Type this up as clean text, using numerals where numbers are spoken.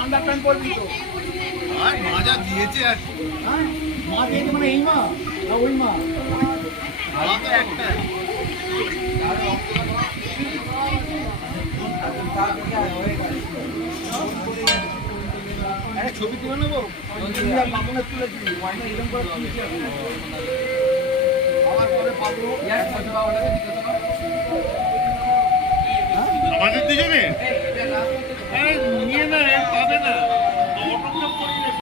underpant পরবি তো আর মাজা দিয়েছে আর হ্যাঁ মা দিয়েছে মানে এই মা না ওই মা মা তো একটা আরে ছবি তুলে নেবো বাবুনের তুলেছি ওয়াইনা এরকম করে তুলেছি আমার পরে পাবো